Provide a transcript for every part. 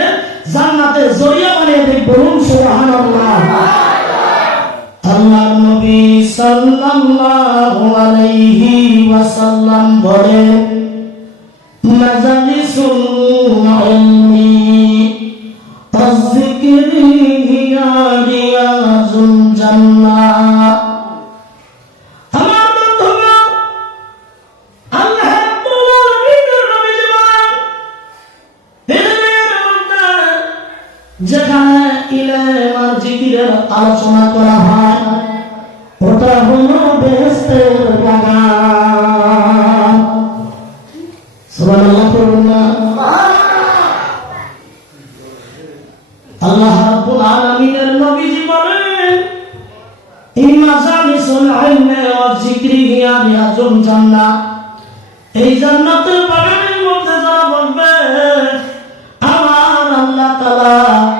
মাজলিসটাকে জান্নাতের জরিয়া বানিয়ে দিক বলুন সুবহানাল্লাহ। আল্লাহ নবী সাল্লাল্লাহু আলাইহি ওয়াসাল্লাম বলেন মাজালিসুল আলোচনা করা হয়। ওটা হলো বেহেশতের বাগান। সুবহানাল্লাহ পড়ুন না। আল্লাহ রাব্বুল আলামিনের নবীজি এই মধ্যে যারা বসবে আমার আল্লাহ তাআলা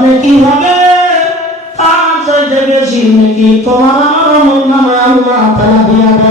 নাকি হবে? তার চাইতে বেশি নাকি তোমার আমার আল্লাহ তালা দেয়।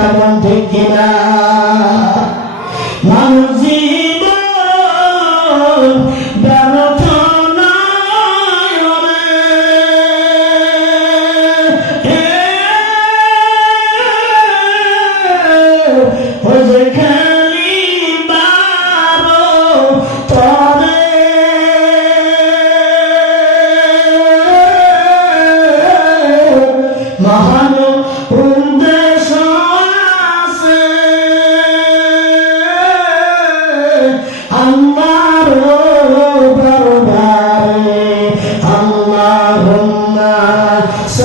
কথা ঠিক কিনা? মানুষ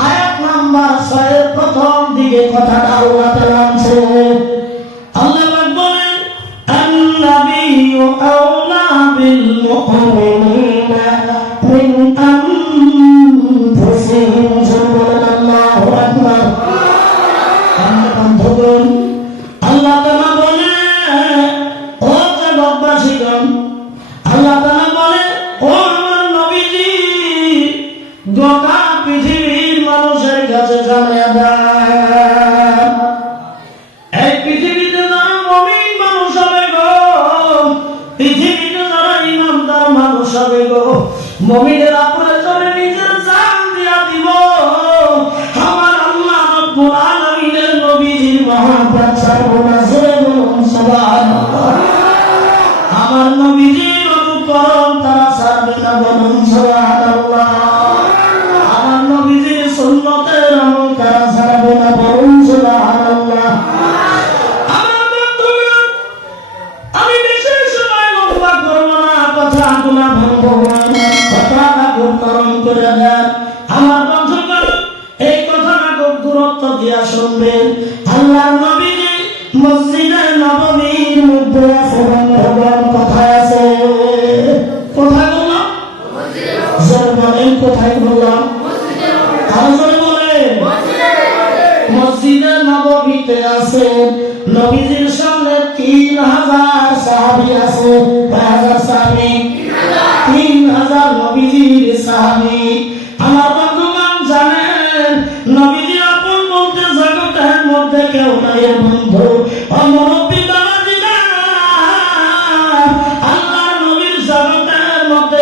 আয়াত নাম্বার পৃথিবীতে যারা ইমানদার মানুষ হবে গো মমিনেরা মত দিয়া শুনবেন। আল্লাহ নবী মসজিদে নবমীর মধ্যে আসবেন হবেন কথা আছে? কোথায় বললাম? মসজিদে নবীজির সামনে তিন হাজার আছে। তিন হাজার সাহাবি? নবীজির আমার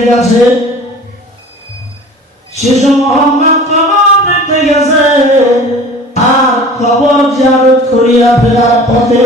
দেখতে গেছে। শিশু মোহাম্মদ কবর দেখতে গেছে। তার কবর জিয়ারত করিয়া ফেরার পথে